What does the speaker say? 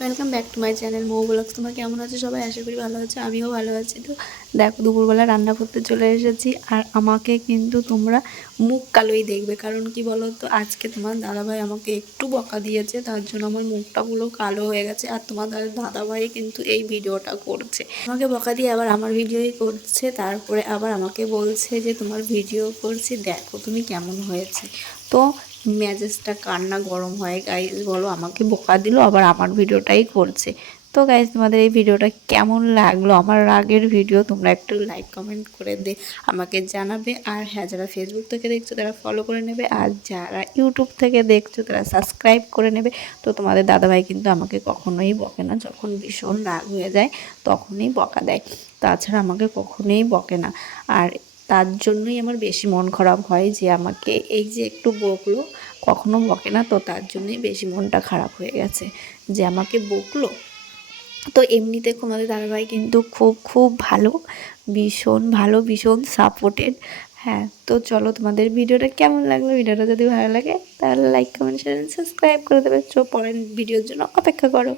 Welcome back to my channel Mou blogs. তোমরা কেমন আছো সবাই? আশা করি ভালো আছো, আমিও ভালো আছি। তো দেখো, দুপুরবেলা রান্না করতে চলে এসেছি। আর আমাকে কিন্তু তোমরা মুখ কালোই দেখবে, কারণ কি বলো তো, আজকে তোমার দাদাভাই আমাকে একটু বকা দিয়েছে, তার জন্য আমার মুখটা পুরো কালো হয়ে গেছে। আর তোমার দাদাভাই কিন্তু এই ভিডিওটা করছে, আমাকে বকা দিয়ে আবার আমার ভিডিওই করছে। তারপরে আবার আমাকে বলছে যে তোমার ভিডিও করছি, দেখো তুমি কেমন হয়েছে। তো মেজাজটা কার না গরম হয় গাইজ বলো, আমাকে বোকা দিল আবার আমার ভিডিওটাই করছে। তো গাইজ, তোমাদের এই ভিডিওটা কেমন লাগলো, আমার রাগের ভিডিও, তোমরা একটু লাইক কমেন্ট করে আমাকে জানাবে। আর হ্যাঁ, যারা ফেসবুক থেকে দেখছো তারা ফলো করে নেবে, আর যারা ইউটিউব থেকে দেখছো তারা সাবস্ক্রাইব করে নেবে। তো তোমাদের দাদাভাই কিন্তু আমাকে কখনোই বকে না, যখন ভীষণ রাগ হয়ে যায় তখনই বকা দেয়, তাছাড়া আমাকে কখনোই বকে না। আর তার জন্যই আমার বেশি মন খারাপ হয় যে আমাকে এই যে একটু বকলো, কখনো বকে না, তো তার জন্যই বেশি মনটা খারাপ হয়ে গেছে যে আমাকে বকলো। তো এমনিতে তোমাদের দাদাভাই কিন্তু খুব খুব ভালো, ভীষণ ভালো, ভীষণ সাপোর্টেড। হ্যাঁ, তো চলো, তোমাদের ভিডিওটা কেমন লাগলো? ভিডিওটা যদি ভালো লাগে তাহলে লাইক কমেন্ট শেয়ার সাবস্ক্রাইব করে দেবে। চো পরের ভিডিওর জন্য অপেক্ষা করো।